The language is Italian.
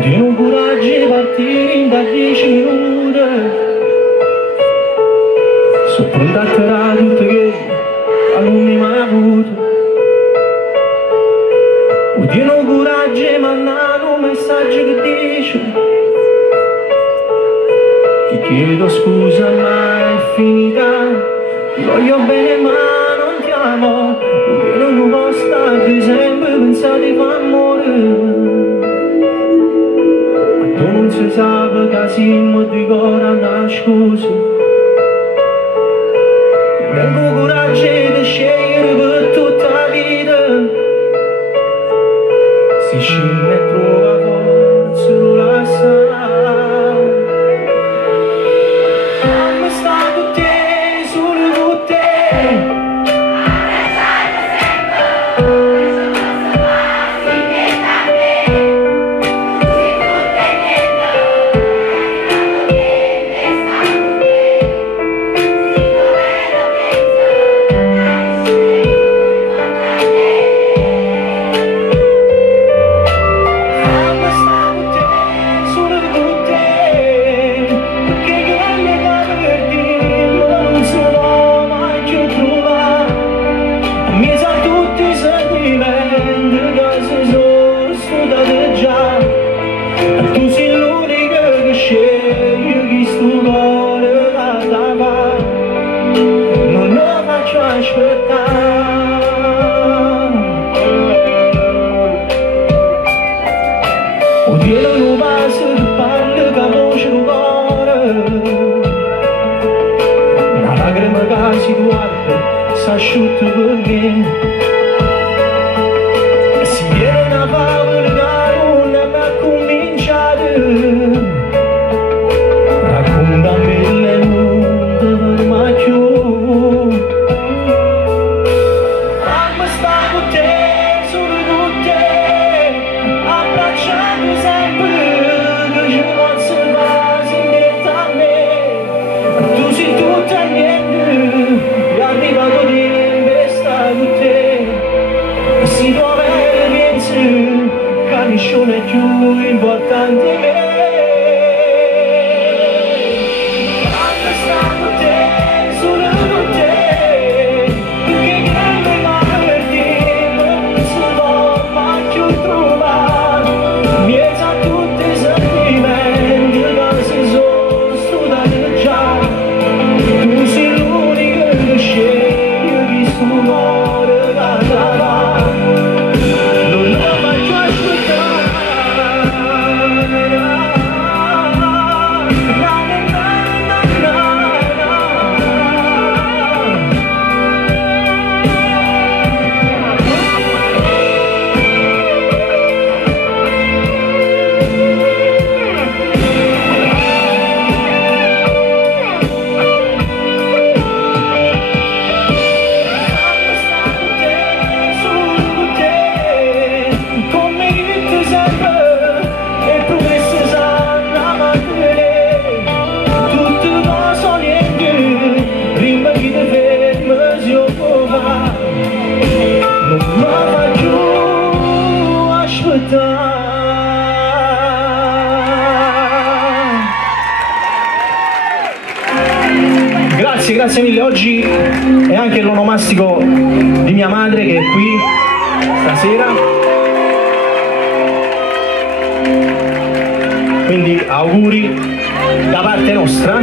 Tieni un coraggio di partire in da 10 minuti. Sono pronto a tirare tutto che non mi mai avuto. Tieni un coraggio di mandare un messaggio che dice: ti chiedo scusa ma è finita, ti voglio bene ma non ti amo. Io non posso stare sempre pensare di far morire. Non si sa che siamo di cuore a nascosto. Tengo coraggio di scegliere per tutta la vita. Si scende e trova forza la sa. Come sta con te, solo con te. Oddio non basta che parli che voce non cuore. Una lacrima che si guarda si asciutta per me. Si viene una favola che non mi ha cominciato. Raccontami le non ti ferma più. Come sta con te, solo con te, abbracciando sempre che ci posso fare sentirti a me. Tu sei tutto e niente, è arrivato tempo e sta con te. E si trova e pensi che nessuno è più importante di me. Grazie mille, oggi è anche l'onomastico di mia madre che è qui stasera, quindi auguri da parte nostra.